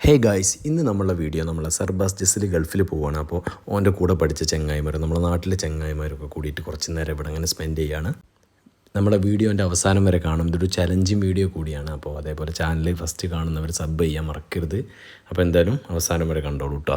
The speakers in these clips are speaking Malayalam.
ഹേ ഗായ്സ് ഇന്ന് നമ്മളുടെ വീഡിയോ നമ്മൾ സർബാസ് ജസ്സിൽ ഗൾഫിൽ പോവുകയാണ് അപ്പോൾ ഓന്റെ കൂടെ പഠിച്ച ചെങ്ങായിമാർ നമ്മുടെ നാട്ടിലെ ചെങ്ങായിമാരൊക്കെ കൂടിയിട്ട് കുറച്ച് നേരം ഇവിടെ അങ്ങനെ സ്പെൻഡ് ചെയ്യുകയാണ് നമ്മുടെ വീഡിയോന്റെ അവസാനം വരെ കാണും. ഇതൊരു ചലഞ്ചിങ് വീഡിയോ കൂടിയാണ്. അപ്പോൾ അതേപോലെ ചാനൽ ഫസ്റ്റ് കാണുന്നവർ സബ് ചെയ്യാൻ മറക്കരുത്. അപ്പോൾ എന്തായാലും അവസാനം വരെ കണ്ടോളൂ കേട്ടോ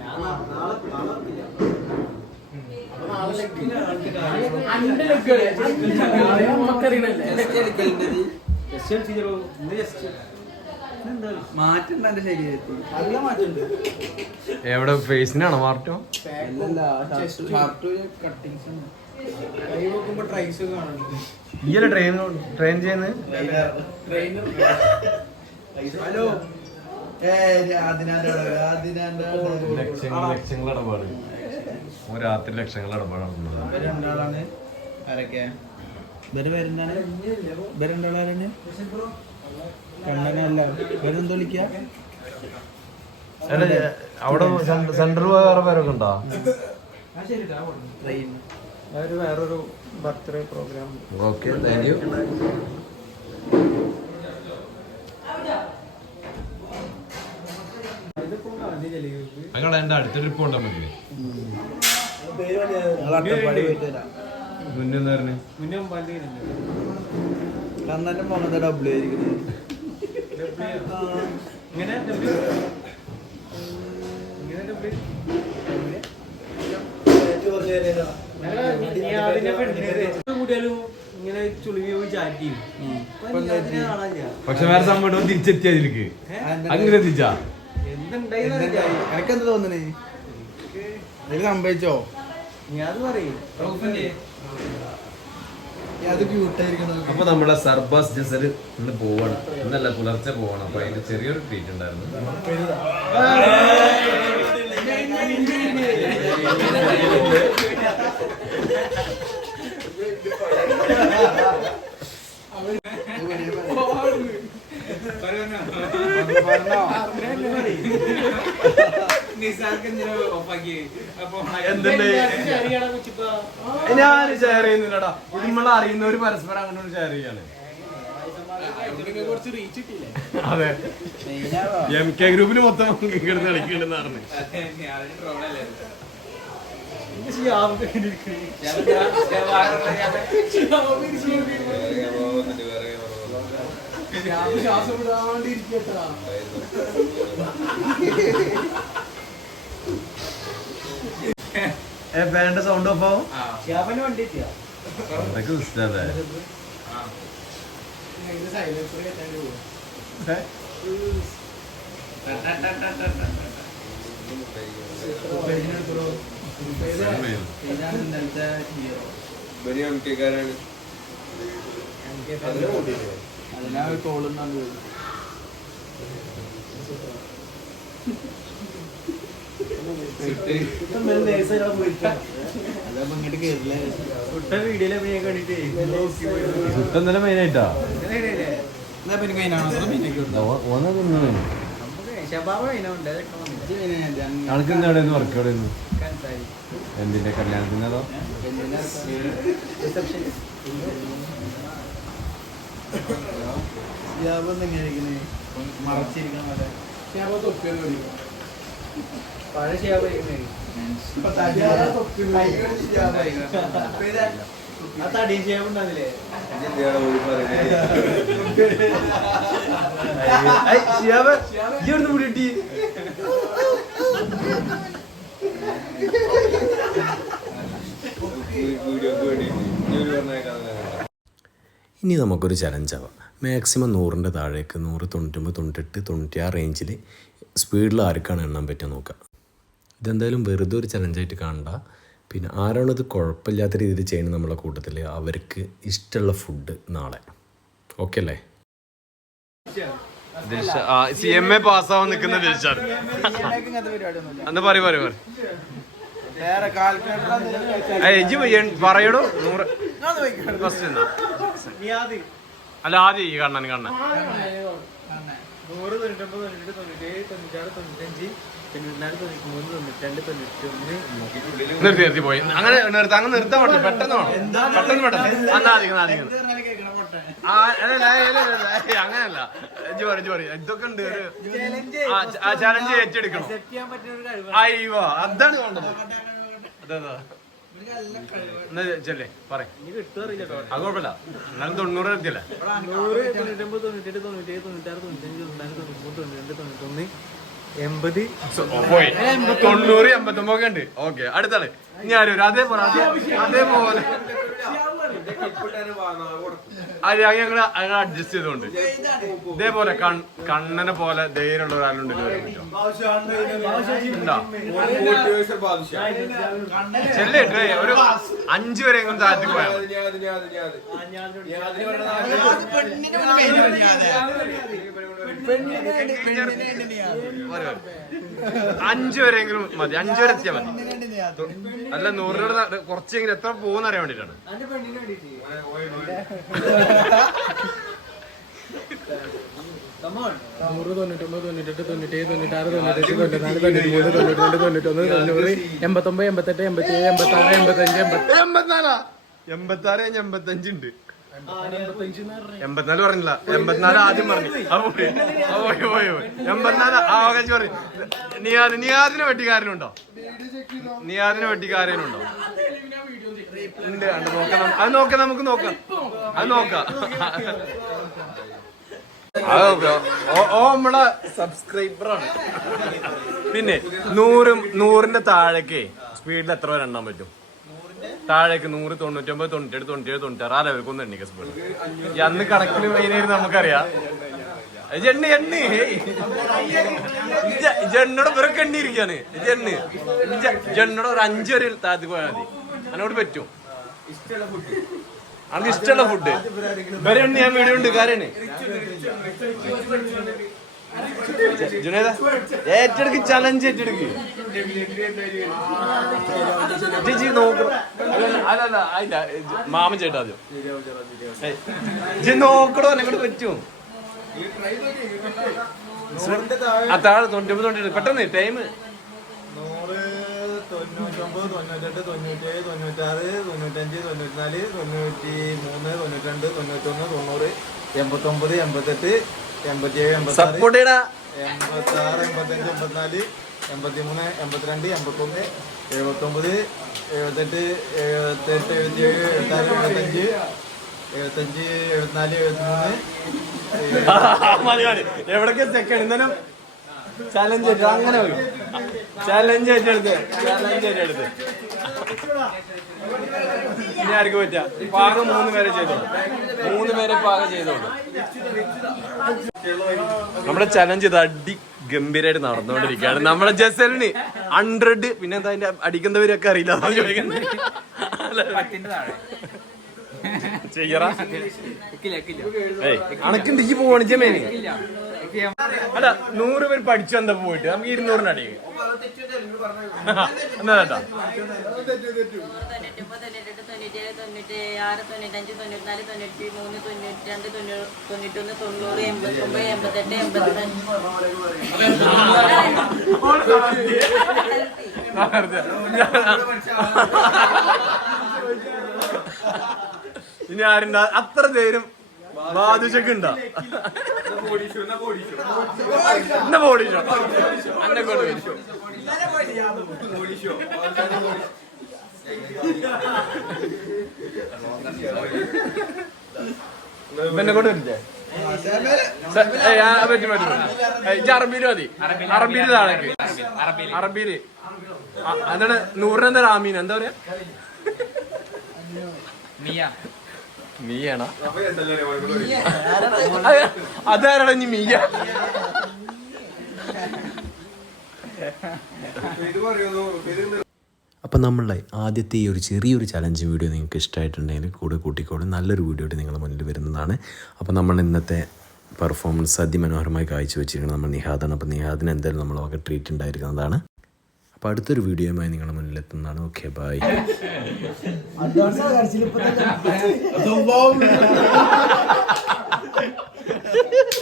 മാറ്റുണ്ട് എവിടെ? ഫേസിനാണോ മാർട്ടോ? ഈ ട്രെയിൻ ട്രെയിൻ ചെയ്യുന്നത്? ഹലോ ലക്ഷങ്ങൾ ഇടപാട്. രാത്രി ലക്ഷങ്ങൾ ഇടപാടാണ് അവിടെ സെന്റർ വേറെ പേരൊക്കെ ഉണ്ടോ? വേറൊരു birthday program. Okay thank you ഞങ്ങൾ എന്റെ അടുത്ത ട്രിപ്പ് കൊണ്ടാ മതി മുന്നേ കണ്ണന്റെ മുഖത്തെ ഡബിൾ ആയിരിക്കുന്നത് ഇങ്ങനെ ഇങ്ങനെ പക്ഷെ വേറെ സംഭവം തിരിച്ചെത്തി അതിലേക്ക് അങ്ങനെ എത്തിച്ചാ എനക്കെന്ത് തോന്നണേ? ഇതിൽ സംഭവിച്ചോ? അപ്പൊ നമ്മളെ സർബാസ് ജസൽ ഇന്ന് പോവാണ്. ഇന്നല്ല പുലർച്ചെ പോവാണ്. അപ്പൊ അതിന്റെ ചെറിയൊരു ട്രീറ്റ് ഉണ്ടായിരുന്നു. ഞാൻ ഷെയർ ചെയ്യുന്നില്ലടാ. നമ്മൾ അറിയുന്നവര് പരസ്പരം അങ്ങോട്ട് ഷെയർ ചെയ്യാണ്. അതെ. എം കെ ഗ്രൂപ്പിന് മൊത്തം കിടന്ന് കളിക്കണെന്ന് പറഞ്ഞു. വേണ്ട സൗണ്ട് അപ്പൊ അതൊക്കെ ഇഷ്ടല്ലേ അതിനാ ഒരു തന്നെ മെയിൻ ആയിട്ടാ ആൾക്ക് ഇന്ന് എവിടെയെന്ന് എന്തിന്റെ കല്യാണത്തിന് പോലെ പഴയ ഷാബ് ആ തടിയും ഷാബ് ഉണ്ടാവില്ലേ? ഇനി നമുക്കൊരു ചലഞ്ചാവാം മാക്സിമം നൂറിന്റെ താഴേക്ക് നൂറ് തൊണ്ണൂറ്റൊമ്പത് തൊണ്ണൂറ്റെട്ട് തൊണ്ണൂറ്റി ആ റേഞ്ചിൽ സ്പീഡിൽ ആർക്കാണ് എണ്ണാൻ പറ്റുക നോക്കാം. ഇതെന്തായാലും വെറുതെ ഒരു ചലഞ്ചായിട്ട് കാണണ്ട. പിന്നെ ആരാണോ ഇത് കുഴപ്പമില്ലാത്ത രീതിയിൽ ചെയ്യുന്നത് നമ്മളെ കൂട്ടത്തിൽ അവർക്ക് ഇഷ്ടമുള്ള ഫുഡ് നാളെ. ഓക്കെ അല്ലേ? സി എം എ പാസ്സാവാൻ നിൽക്കുന്ന ദിൽഷാദ് ഇങ്ങനത്തെ പരിപാടിയൊന്നുമില്ല അന്ന് പറയും പറയും പറയും. വേറെ കാൽക്കുലേറ്റർ ഇജ് പറയടോ. നൂറ്. ഫസ്റ്റ് അല്ല ആദ്യം ഈ കണ്ണൻ കണ്ണൻ. നൂറ് തൊണ്ണൂറ്റൊമ്പത് തൊണ്ണൂറ്റി തൊണ്ണൂറ്റേഴ് തൊണ്ണൂറ്റാറ് തൊണ്ണൂറ്റഞ്ച് തൊണ്ണൂറ്റിനാല് തൊണ്ണൂറ്റിമൂന്ന് തൊണ്ണൂറ്റിരണ്ട് നിർത്തി നിർത്തി പോയി. അങ്ങനെ നിർത്താം അങ്ങ് നിർത്താൻ പെട്ടെന്ന് വേണം. പെട്ടെന്ന് അധികം ആ, അല്ല, അങ്ങനല്ല. ഇജ്ജ് ഇജ്ജ് ഇതൊക്കെ ഉണ്ട് ഒരു ചലഞ്ച് ഏറ്റെടുക്കണം. ചെയ്യാൻ പറ്റുന്ന ഒരു കഴിവ് അയ്യോ അതാണ് വേണ്ടത്. അതെ അതെ. ചെല്ലേ പറ അത് കുഴപ്പമില്ല. എന്നാലും തൊണ്ണൂറ് എത്തിയല്ലേ നൂറ് തൊണ്ണൂറ്റൊമ്പത് തൊണ്ണൂറ്റെട്ട് തൊണ്ണൂറ്റേഴ് തൊണ്ണൂറ്റാറ് തൊണ്ണൂറ്റഞ്ച് തൊണ്ണൂറ്റാറ് തൊണ്ണൂറ്റിമൂന്ന് തൊണ്ണൂറ്റിരണ്ട് തൊണ്ണൂറ്റൊന്ന് എൺപത്. പോയി. തൊണ്ണൂറ് എൺപത്തൊമ്പത് ഒക്കെ ഉണ്ട്. ഓക്കെ അടുത്താൾ ഞാനൊരു അതേപോലെ അതേപോലെ. അത് ഞങ്ങൾ അങ്ങനെ അഡ്ജസ്റ്റ് ചെയ്തോണ്ട്. ഇതേപോലെ കണ്ണനെ പോലെ ധൈര്യമുള്ള ഒരാളുണ്ട് ചെല്ലേ ട്രേ ഒരു അഞ്ചു വരെ എങ്ങനെ താഴത്തേക്ക് പോയാൽ. അഞ്ചു വരെയെങ്കിലും മതി അഞ്ചു വരെ എത്തിയാൽ മതി. അല്ല നൂറിനോട് കുറച്ചെങ്കിലും എത്ര പോകുന്ന അറിയാൻ വേണ്ടിട്ടാണ് നൂറ് തൊണ്ണൂറ്റൊമ്പത് തൊണ്ണൂറ്റെട്ട് തൊണ്ണൂറ്റേഴ് തൊണ്ണൂറ്റാറ് തൊണ്ണൂറ്റെട്ട് തൊണ്ണൂറ്റിനാല് തൊണ്ണൂറ്റിമൂന്ന് തൊണ്ണൂറ്റിരണ്ട് തൊണ്ണൂറ്റൊന്ന് തൊണ്ണൂറ് എൺപത്തൊമ്പത് എൺപത്തെട്ട് എൺപത്താറ് എൺപത്തഞ്ച് എൺപത്തി എൺപത്തിനാലാ എൺപത്താറ് എൺപത്തഞ്ചുണ്ട് എൺപത്തിനാല് പറഞ്ഞില്ല. എൺപത്തിനാല് ആദ്യം പറഞ്ഞു. എൺപത്തിനാല് ആകാശ് പറഞ്ഞു നിയാദ് നിയാദിനെ വെട്ടിക്കാരനുണ്ടോ? നിയാദിനെ വെട്ടിക്കാരനുണ്ടോ? ഉണ്ട് അത് നോക്കാം നമുക്ക് നോക്കാം. അത് നോക്കാം. നമ്മളെ സബ്സ്ക്രൈബറാണ്. പിന്നെ നൂറും നൂറിന്റെ താഴേക്ക് സ്പീഡിൽ എത്ര വരെ എണ്ണാൻ പറ്റും? താഴേക്ക് നൂറ് തൊണ്ണൂറ്റൊമ്പത് തൊണ്ണൂറ്റി തൊണ്ണൂറ്റേഴ് തൊണ്ണൂറ്റാറ് ആ ലെവൽക്ക് ഒന്ന് എണ്ണിക്ക സ്പീഡ് ഈ അന്ന് കണക്കിൽ മെയിനായിരുന്നു നമുക്കറിയാം. ജെണ്ണി എണ്ണി ജെണ്ണോട് ഇവരൊക്കെ എണ്ണിയിരിക്കാണ് ജെണ്ണ്. ജെണ്ണോട് ഒരു അഞ്ചു വരെ താഴ്ത്തി പോയാൽ മതി. അതിനോട് പറ്റും. അവർക്ക് ഇഷ്ടമുള്ള ഫുഡ് ഇവരെ എണ്ണി ഞാൻ വീഡിയോ ഉണ്ട് കാര്യമാണ് ജുനേദ ഏറ്റെടുക്ക് ചലഞ്ച് ഏറ്റെടുക്ക്. നോക്കണം അല്ല അല്ല മാമൻ ചേട്ടാ ആദ്യം. ഇജ്ജ് നോക്കണോ എന്നെ കൊണ്ട് പറ്റും ആ താഴെ തൊണ്ണൂറ്റൊമ്പത് തൊണ്ണൂറ്റി പെട്ടെന്ന് ടൈം. നൂറ് തൊണ്ണൂറ്റൊമ്പത് തൊണ്ണൂറ്റെട്ട് തൊണ്ണൂറ്റേഴ് തൊണ്ണൂറ്റാറ് തൊണ്ണൂറ്റഞ്ച് തൊണ്ണൂറ്റിനാല് തൊണ്ണൂറ്റി മൂന്ന് തൊണ്ണൂറ്റിരണ്ട് തൊണ്ണൂറ്റൊന്ന് തൊണ്ണൂറ് എൺപത്തൊമ്പത് എൺപത്തെട്ട് എൺപത്തിയേഴ് എൺപത്താറ് എൺപത്താറ് എൺപത്തഞ്ച് എൺപത്തിനാല് എൺപത്തിമൂന്ന് എൺപത്തിരണ്ട് എൺപത്തൊന്ന് എഴുപത്തൊമ്പത് എഴുപത്തെട്ട് എഴുപത്തെട്ട് എഴുപത്തിയേഴ് എഴുപത്താറ് എഴുപത്തഞ്ച് എഴുപത്തഞ്ച് എഴുപത്തിനാല് എഴുപത്തിമൂന്ന്. മതി മതി. എവിടൊക്കെ സെക്കൻഡ് എന്തായാലും ചലഞ്ച് ഏറ്റു. അങ്ങനെ പോയി ചലഞ്ച് ഏറ്റെടുത്ത്. ചലഞ്ച് ഏറ്റെടുത്ത്. ഇനി ആർക്ക് പറ്റാ? പാകം മൂന്ന് പേരെ ചെയ്തു മൂന്ന് പേരെ പാകം ചെയ്തോളൂ. നമ്മുടെ ചലഞ്ച് ഇത് അടി ഗംഭീരമായിട്ട് നടന്നുകൊണ്ടിരിക്കുകയാണ്. നമ്മുടെ ജസലിന് ഹൺഡ്രഡ് പിന്നെ എന്താ അതിന്റെ അടിക്കുന്നവരൊക്കെ അറിയില്ല. ചെയ്യറ? ഏയ് അണക്കുണ്ട് ഈ പോവാണ് ജമേന്. അല്ല നൂറ് പേര് പഠിച്ചു എന്താ പോയിട്ട് നമുക്ക് ഇരുന്നൂറിന് അടിക്കും എന്നാ കേട്ടാ? തൊണ്ണൂറ്റൊമ്പത് തൊണ്ണൂറ്റെട്ട് തൊണ്ണൂറ്റേഴ് തൊണ്ണൂറ്റിയാറ് തൊണ്ണൂറ്റഞ്ച് തൊണ്ണൂറ്റിനാല് തൊണ്ണൂറ്റി മൂന്ന് തൊണ്ണൂറ്റിരണ്ട് തൊണ്ണൂറ് തൊണ്ണൂറ്റൊന്ന് തൊണ്ണൂറ് എൺപത്തൊമ്പത് എൺപത്തെട്ട് ഇനി ആരുണ്ടാ? അത്ര പേരും ബാധിച്ചൊക്കെ ഉണ്ടാ? എന്നെ ബോഡിഷോ അന്നെ കൊണ്ട് വരും എന്നെ കൊണ്ട് വരില്ലേ പറ്റും പറ്റും ഏയ് ഇജ്ജ് അറബിയിൽ മതി. അറബീര് താഴേക്ക് അറബിയിൽ. അതാണ് എന്താണ് നൂറിന് എന്താ റാമീൻ എന്താ പറയാ? മീയാണോ? അതാരാണ് നീ മീയ? അപ്പൊ നമ്മളുടെ ആദ്യത്തെ ഈ ഒരു ചെറിയൊരു ചലഞ്ച് വീഡിയോ നിങ്ങൾക്ക് ഇഷ്ടമായിട്ടുണ്ടെങ്കിൽ കൂടെ കൂട്ടിക്കോളും. നല്ലൊരു വീഡിയോ ആയിട്ട് നിങ്ങളുടെ മുന്നിൽ വരുന്നതാണ്. അപ്പോൾ നമ്മൾ ഇന്നത്തെ പെർഫോമൻസ് അതിമനോഹരമായി കാഴ്ചവെച്ചിരിക്കുന്നത് നമ്മൾ നിഹാദാണ്. അപ്പോൾ നിഹാദിന് എന്തായാലും നമ്മളൊക്കെ ട്രീറ്റ് ഉണ്ടായിരിക്കുന്നതാണ്. അപ്പോൾ അടുത്തൊരു വീഡിയോയുമായി നിങ്ങളുടെ മുന്നിലെത്തുന്നതാണ്. Okay bye